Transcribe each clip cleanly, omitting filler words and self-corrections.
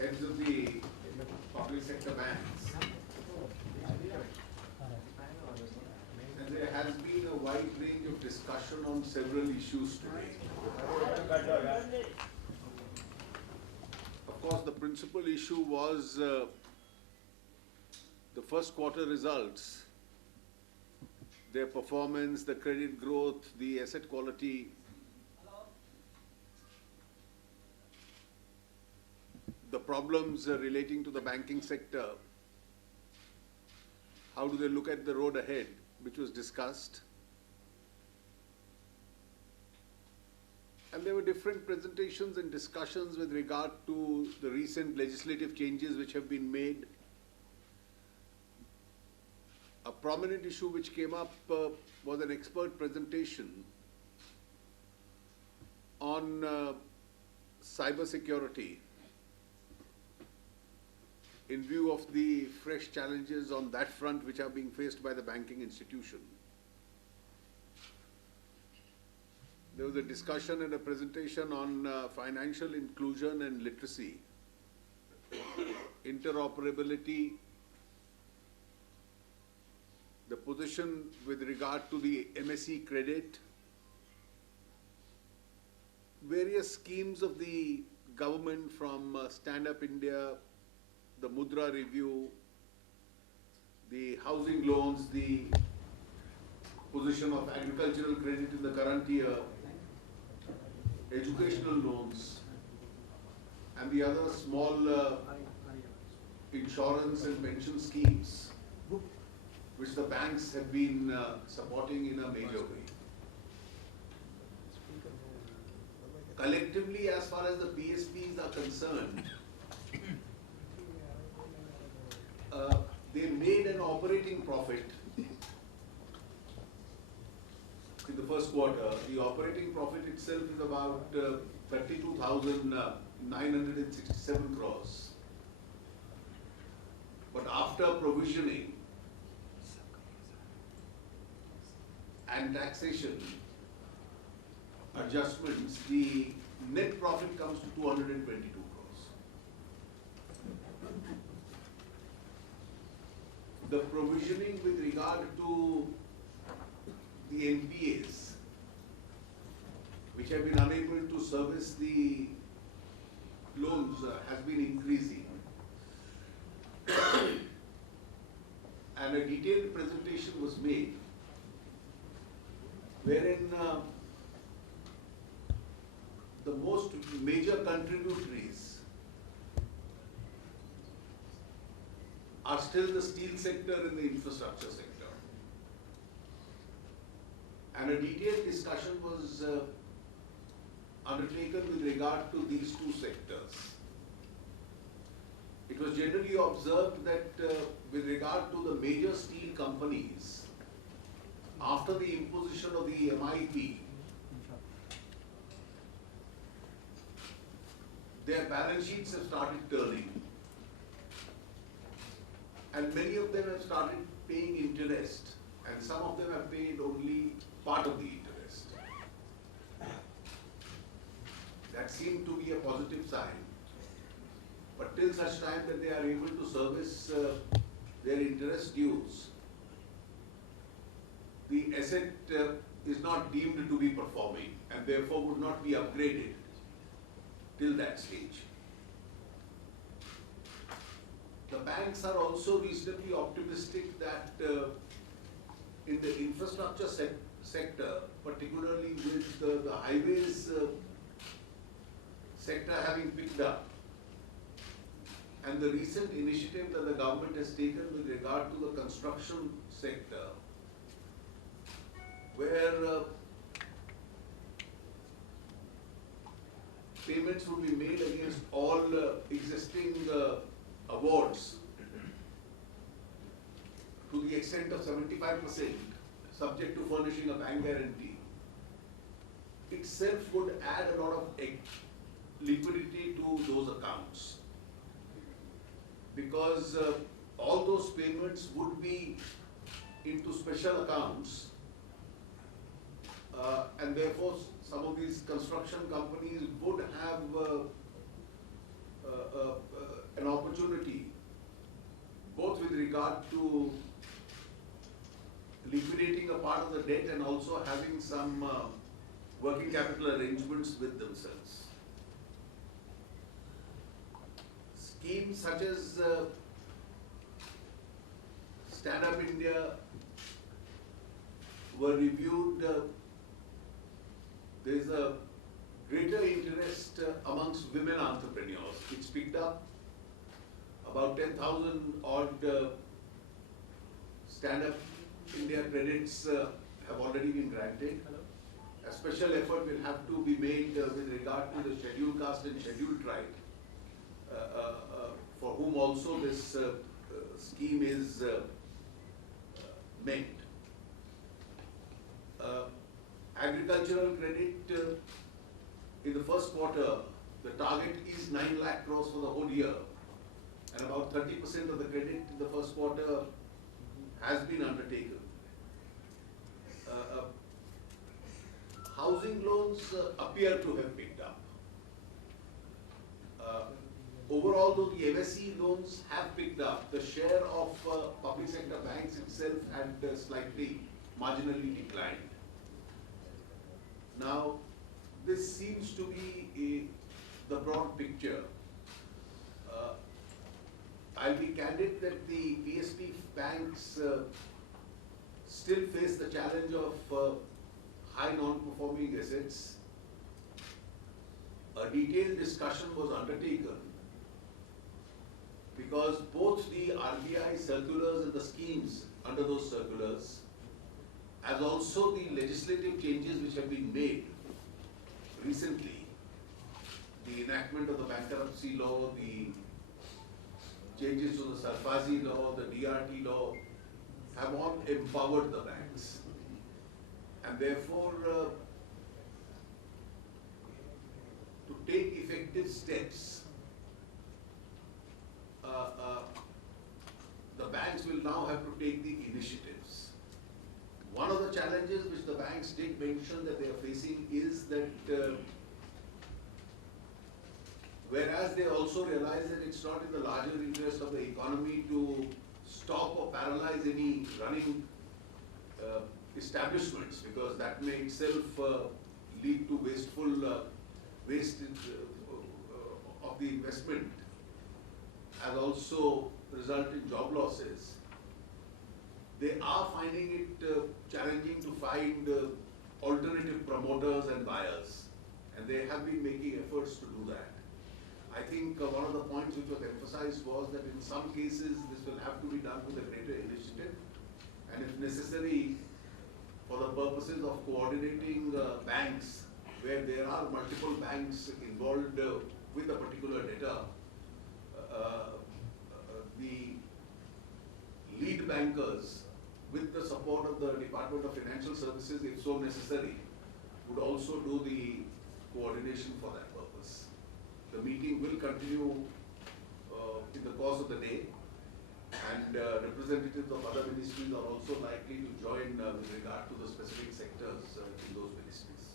heads of the public sector banks. And there has been a wide range of discussion on several issues today. Of course, the principal issue was the first quarter results, their performance, the credit growth, the asset quality. The problems relating to the banking sector, how do they look at the road ahead, which was discussed. And there were different presentations and discussions with regard to the recent legislative changes which have been made. A prominent issue which came up was an expert presentation on cyber security in view of the fresh challenges on that front which are being faced by the banking institution. There was a discussion and a presentation on financial inclusion and literacy, interoperability, the position with regard to the MSE credit, various schemes of the government from Stand Up India, the Mudra review, the housing loans, the position of agricultural credit in the current year, educational loans, and the other small insurance and pension schemes which the banks have been supporting in a major way. Collectively, as far as the PSPs are concerned, they made an operating profit in the first quarter. The operating profit itself is about 32,967 crores. But after provisioning and taxation adjustments, the net profit comes to 222 crores. The provisioning with regard to the NPAs, which have been unable to service the loans, has been increasing. And a detailed presentation was made wherein the most major contributories are still the steel sector and the infrastructure sector. And a detailed discussion was undertaken with regard to these two sectors. It was generally observed that with regard to the major steel companies, after the imposition of the MIP, their balance sheets have started turning. And many of them have started paying interest, and some of them have paid only part of the interest. That seemed to be a positive sign. But till such time that they are able to service their interest dues, the asset is not deemed to be performing and therefore would not be upgraded till that stage. The banks are also reasonably optimistic that in the infrastructure sector, particularly with the highways sector having picked up, and the recent initiative that the government has taken with regard to the construction sector, where payments will be made against all existing awards to the extent of 75%, subject to furnishing a bank guarantee, itself would add a lot of liquidity to those accounts. Because all those payments would be into special accounts, and therefore some of these construction companies would have regard to liquidating a part of the debt and also having some working capital arrangements with themselves. Schemes such as Stand Up India were reviewed. There is a greater interest amongst women entrepreneurs. It's picked up. About 10,000 odd Stand Up India credits have already been granted. A special effort will have to be made with regard to the scheduled caste and scheduled tribe, for whom also this scheme is meant. Agricultural credit in the first quarter, the target is 9 lakh crores for the whole year, and about 30% of the credit in the first quarter has been undertaken. Housing loans appear to have picked up. Overall, though the MSE loans have picked up, the share of public sector banks itself had slightly, marginally declined. Now, this seems to be the broad picture. I'll be candid that the PSP banks still face the challenge of high non-performing assets. A detailed discussion was undertaken because both the RBI circulars and the schemes under those circulars, as also the legislative changes which have been made recently, the enactment of the bankruptcy law, the changes to the Sarfazi law, the DRT law, have all empowered the banks. And therefore, to take effective steps, the banks will now have to take the initiatives. One of the challenges which the banks did mention that they are facing is that whereas they also realize that it's not in the larger interest of the economy to stop or paralyze any running establishments, because that may itself lead to wasteful wastage of the investment, and also result in job losses. They are finding it challenging to find alternative promoters and buyers, and they have been making efforts to do that. I think one of the points which was emphasized was that in some cases this will have to be done with a greater initiative, and if necessary, for the purposes of coordinating banks, where there are multiple banks involved with a particular debtor, the lead bankers, with the support of the Department of Financial Services, if so necessary, would also do the coordination for that purpose. The meeting will continue in the course of the day, and representatives of other ministries are also likely to join with regard to the specific sectors in those ministries.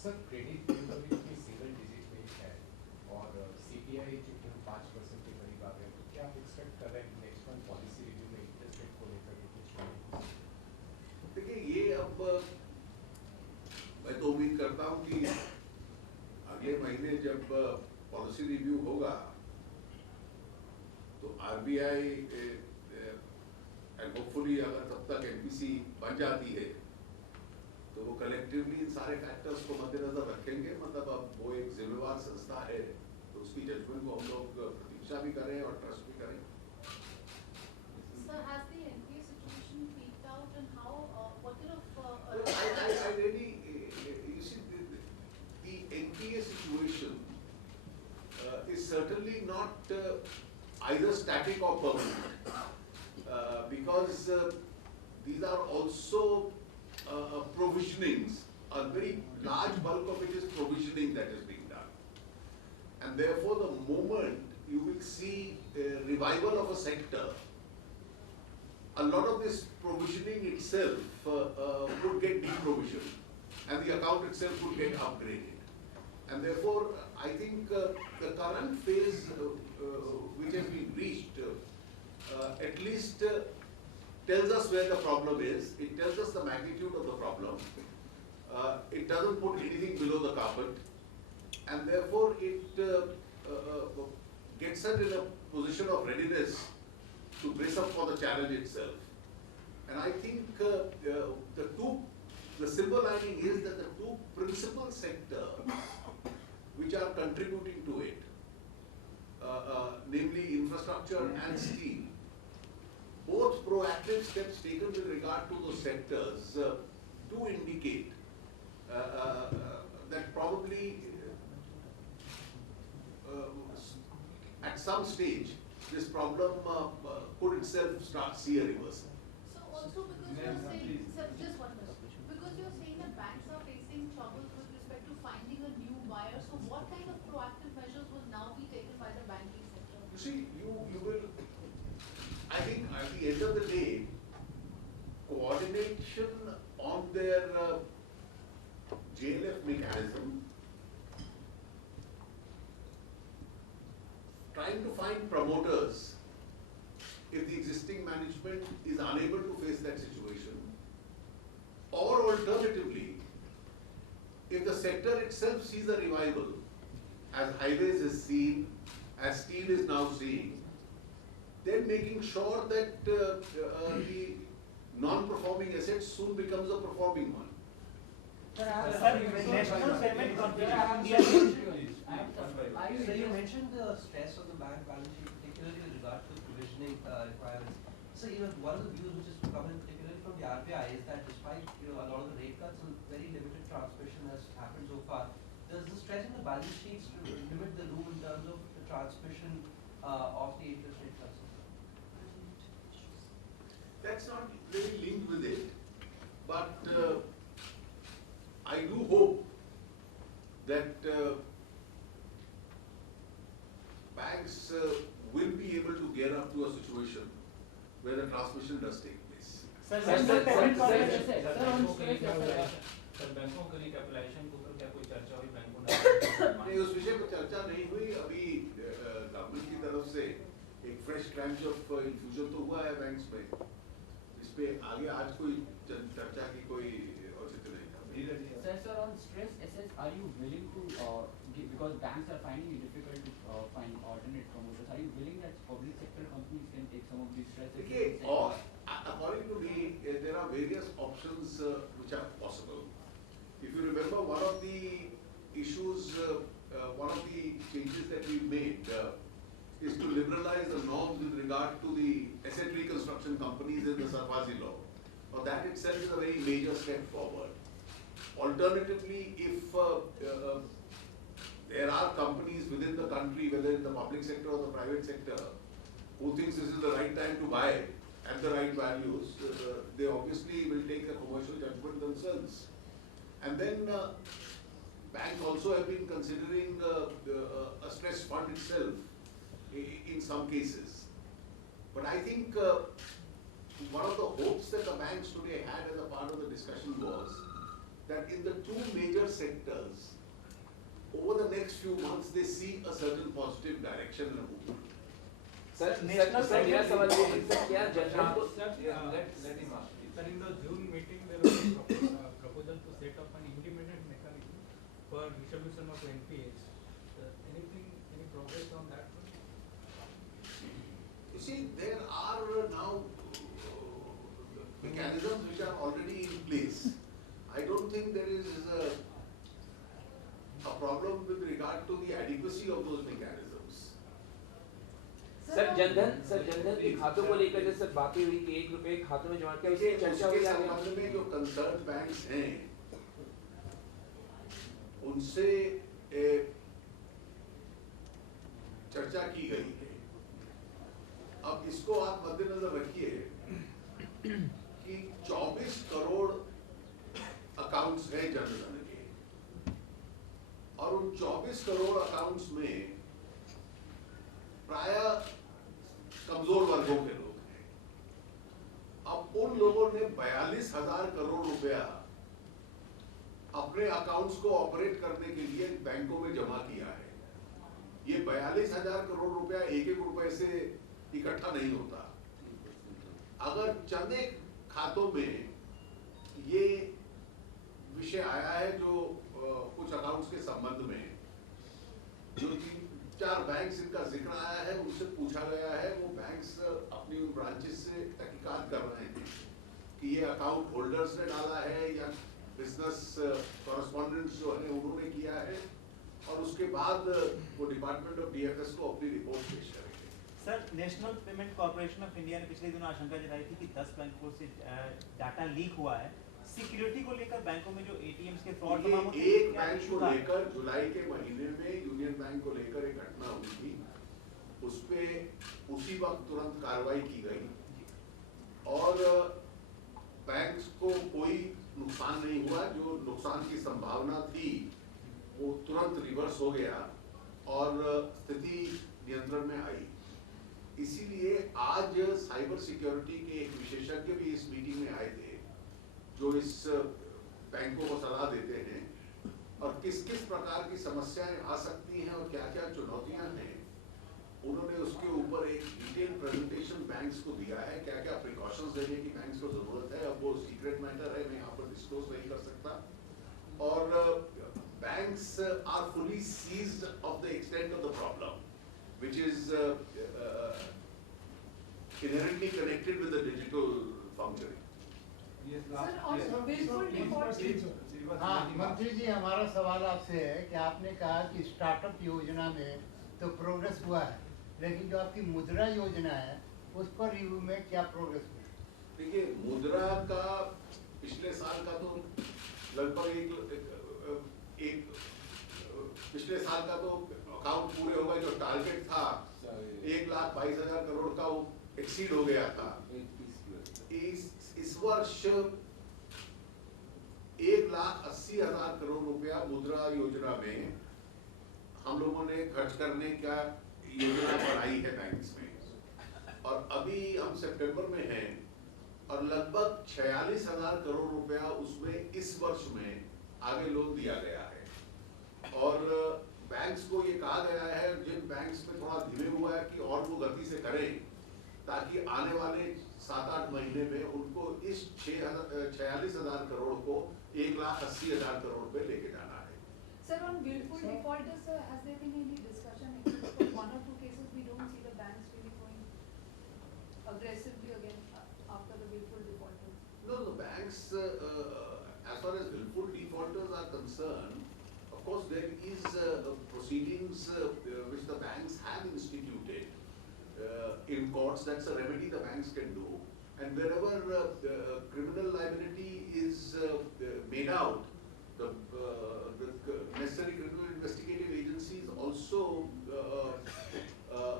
Sir credit की single digit में है और CPI जो 5% के करीब आ गए, तो क्या आप एक्सपेक्ट कर रहे हैं नेक्स्ट मंथ पॉलिसी रिव्यू में इंटरेस्ट रेट को लेकर कुछ? देखिए, ये अब मैं तो उम्मीद करता हूँ कि अगले महीने जब पॉलिसी रिव्यू होगा तो आरबीआई एंड होपफुली अगर तब तक एमपीसी बन जाती है तो वो कलेक्टिवली इन सारे फैक्टर्स को मद्देनजर रखेंगे। मतलब अब वो एक जिम्मेवार संस्था है तो उसकी जजमेंट को हम लोग प्रतीक्षा भी करें और ट्रस्ट भी करें। Sir, has the NPA situation peaked out, and how, what kind of... I really, you see, the NPA situation is certainly not either static or permanent, because these are also provisionings. A very large bulk of it is provisioning that is being done, and therefore the moment you will see a revival of a sector, a lot of this provisioning itself would get deprovisioned, and the account itself would get upgraded. And therefore, I think the current phase which has been reached at least tells us where the problem is. It tells us the magnitude of the problem. It doesn't put anything below the carpet, and therefore it gets us in a position of readiness to brace up for the challenge itself. And I think the silver lining is that the two principal sectors which are contributing to it, namely infrastructure and steel, both proactive steps taken with regard to those sectors do indicate that probably at some stage this problem could itself see a reversal. So also because you're saying, sir, just one minute, because you're saying that banks are facing trouble with respect to finding a new buyer, so what kind of proactive measures will now be taken by the banking sector? You see, you will, I think at the end of the day, coordination on their JLF mechanism, trying to find promoters if the existing management is unable to face that situation, or alternatively, if the sector itself sees a revival, as highways is seen, as steel is now seeing, then making sure that the non-performing asset soon becomes a performing one. National Payment Corporation. So you mentioned the stress of the bank balance sheet, particularly with regard to provisioning requirements. So one of the views which is coming particularly from the RBI is that despite a lot of the rate cuts and very limited transmission has happened so far, there's the stress in the balance sheets to limit the room in terms of the transmission of the interest rate cuts. That's not really linked with it, but I do hope that banks will be able to get up to a situation where the transmission does take place. बैंकों के recapitalisation के ऊपर क्या कोई चर्चा हुई बैंकों ने? नहीं, उस विषय पर चर्चा नहीं हुई। अभी गवर्नमेंट की तरफ से एक फ्रेश ट्रांच ऑफ इन्फ्यूजन तो हुआ है बैंक्स में। इस पे आगे आज कोई चर्चा की कोई औचित्य नहीं था। Sir, on stress assets, are you willing to give, because banks are finding it difficult to find alternate promoters, are you willing that public sector companies can take some of these stress assets? देखिए, according to me, there are various options which are possible. If you remember, one of the issues, one of the changes that we made is to liberalize the norms with regard to the asset reconstruction companies in the Sarfazi law. Now that itself is a very major step forward. Alternatively, if there are companies within the country, whether in the public sector or the private sector, who thinks this is the right time to buy at the right values, they obviously will take a commercial judgment themselves. And then banks also have been considering a stress fund itself in some cases. But I think one of the hopes that the banks today had as a part of the discussion was that in the two major sectors, over the next few months, they see a certain positive direction and a movement. Sir, मेरा सवाल ये है कि क्या general को Sir, in the June meeting, there was a proposal to set up an independent mechanism for resolution of NPAs. Any progress on that? You see, there are now mechanisms which are already in place. I don't think there is a problem with regard to the adequacy of those mechanisms. Sir Jan Dhan के खातों को लेकर जैसे बातें हुई कि 1 रुपए खातों में जमा किया उसकी चर्चा हुई आगे। संबंध में जो कंसर्न बैंक्स हैं, उनसे चर्चा की गई है। अब इसको आप मद्देनजर रखिए कि 24 करोड़ अकाउंट्स हैं जनधन के, और उन 24 करोड़ अकाउंट्स में प्राय कमजोर वर्गों के लोग हैं। अब उन लोगों ने 42,000 करोड़ रुपया अपने अकाउंट्स को ऑपरेट करने के लिए बैंक बैंकों में जमा किया है, ये 42,000 करोड़ रुपया एक एक रुपए से इकट्ठा नहीं होता। अगर चंद एक खातों में ये विषय आया है जो कुछ अकाउंट्स के संबंध में, जो 3-4 बैंक्स इनका जिक्र आया है, उनसे पूछा गया है, वो बैंक्स अपनी उन ब्रांचेस से तहकीकात कर रहे हैं कि ये अकाउंट होल्डर्स ने डाला है या बिजनेस कॉरेस्पॉन्डेंट्स जो है उन्होंने किया है, और उसके बाद वो डिपार्टमेंट ऑफ डीएफएस को अपनी रिपोर्ट पेश करेंगे। Sir, national payment corporation of India ने पिछले दिनों आशंका जताई थी कि 10 बैंकों से डाटा लीक हुआ है। सिक्योरिटी को लेकर बैंकों में जो एटीएम्स के फ्रॉड तमाम होते हैं, एक बैंक को लेकर जुलाई के महीने में यूनियन बैंक को लेकर एक घटना हुई थी, उस पे उसी वक्त तुरंत कार्रवाई की गई और बैंक्स को कोई नुकसान नहीं हुआ। जो नुकसान की संभावना थी वो तुरंत रिवर्स हो गया और स्थिति नियंत्रण में आई। इसीलिए आज साइबर सिक्योरिटी के एक विशेषज्ञ भी इस मीटिंग में आए थे, जो इस बैंकों को सलाह देते हैं और किस किस प्रकार की समस्याएं आ सकती हैं और क्या क्या चुनौतियां हैं। उन्होंने उसके ऊपर एक डिटेल प्रेजेंटेशन बैंक्स को दिया है, क्या क्या प्रिकॉशंस लेने की बैंक्स को जरूरत है। अब वो सीक्रेट मैटर है, मैं यहाँ पर डिस्क्लोज नहीं कर सकता। और banks are fully seized of the extent of the problem, which is inherently connected with the digital functioning. Sir, और बिल्कुल डिफॉल्ट। हाँ, मंत्री जी, हमारा सवाल आपसे है कि आपने कहा कि स्टार्टअप योजना में तो प्रोग्रेस हुआ है, लेकिन जो आपकी मुद्रा योजना है उस पर रिव्यू में क्या प्रोग्रेस हुआ? देखिए, मुद्रा का पिछले साल का तो लगभग एक पिछले साल का तो अकाउंट पूरे हो गए। जो टारगेट था 1,22,000 करोड़ का, वो एक्सीड हो गया था। इस वर्ष 1,80,000 करोड़ रुपया मुद्रा योजना में हम लोगों ने खर्च करने का योजना बनाई है बैंक्स में, और अभी हम सितंबर में हैं और लगभग 46,000 करोड़ रुपया उसमें इस वर्ष में आगे लोन दिया गया है। और बैंक्स को ये कहा गया है, जिन बैंक्स में थोड़ा धीमे हुआ है, कि और वो गति से करें ताकि आने वाले 7-8 महीने में उनको इस 46,000 करोड़ को 1,80,000 करोड़ पे लेके जाना है। Sir, on willful defaulters, sir, has there been any discussion? Except for 1 or 2 cases, we don't see the banks really going aggressively again after the willful defaulters. No, the banks, as far as willful defaulters are concerned, of course there is proceedings which the banks have instituted in courts. That's a remedy the banks can do. And wherever criminal liability is made out, the necessary criminal investigative agencies also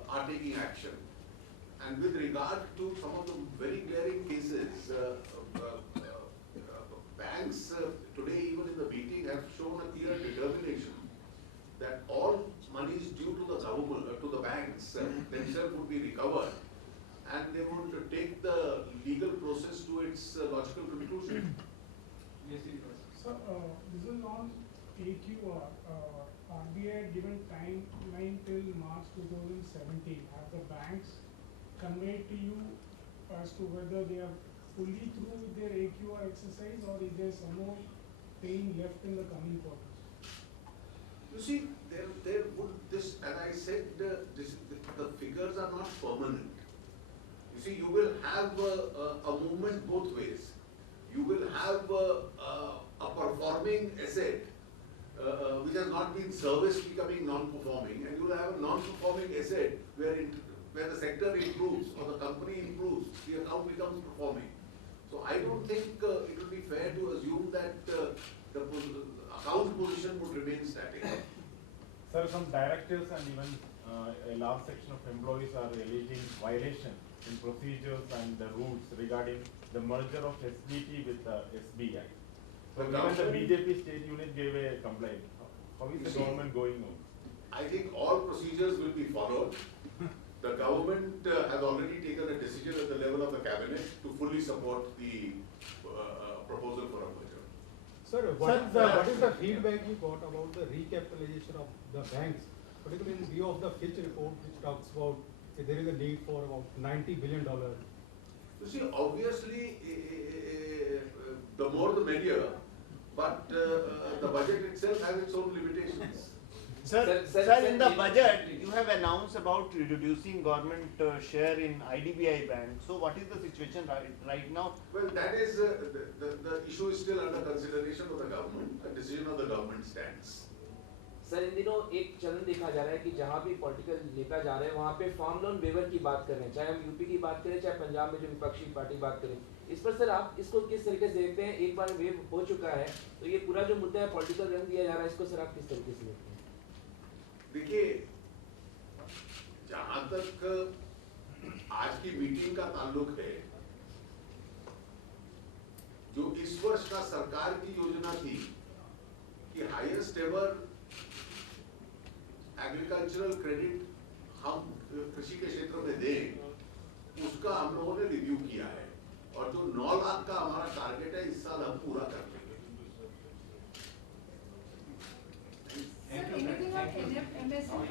are taking action. And with regard to some of the very glaring cases, banks today, even in the meeting, have shown a clear determination that all monies due to the government, to the banks themselves would be recovered, and they would take the legal process to its logical conclusion. Yes, sir, this is on AQR. RBI had given timeline till March 2017. Have the banks conveyed to you as to whether they are fully through with their AQR exercise, or is there some more pain left in the coming quarters? You see, there would this, as I said, the figures are not permanent. You see, you will have a movement both ways. You will have a performing asset which has not been serviced becoming non-performing, and you will have a non-performing asset where the sector improves or the company improves, the account becomes performing. So I don't think it would be fair to assume that the account position would remain static. Sir, some directives and even a large section of employees are alleging violation in procedures and the rules regarding the merger of SBT with SBI. So even the BJP state unit gave a complaint. How is the government going on? I think all procedures will be followed. The government has already taken a decision at the level of the cabinet to fully support the proposal for a merger. Sir, what is the feedback you got about the recapitalization of the banks, particularly in view of the Fitch report, which talks about say, there is a need for about $90 billion. You see, obviously, the more the merrier, but the budget itself has its own limitations. Sir, in the budget, you have announced about reducing government share in IDBI Bank. So what is the situation right now? Well, that is, the issue is still under consideration of the government, a decision of the government stands. Sir इन दिनों एक चलन देखा जा रहा है कि जहाँ भी पॉलिटिकल नेता जा रहे हैं वहाँ पे फार्म लोन वेवर की बात कर रहे हैं, चाहे हम यूपी की बात करें चाहे पंजाब में जो विपक्षी पार्टी बात करें। इस पर सर आप इसको किस तरीके से देखते हैं? एक बार वेव हो चुका है तो ये पूरा जो मुद्दा है पॉलिटिकल रंग दिया जा रहा है, इसको सर आप किस तरीके से देखते हैं? देखिए, जहाँ तक आज की मीटिंग का ताल्लुक है, जो इस वर्ष का सरकार की योजना थी कि हाईएस्ट एवर एग्रीकल्चरल क्रेडिट हम कृषि के क्षेत्र में दें, उसका हम लोगों ने रिव्यू किया है और जो 9 लाख का हमारा टारगेट है इस साल हम पूरा कर लेंगे। Sir, anything on MSME?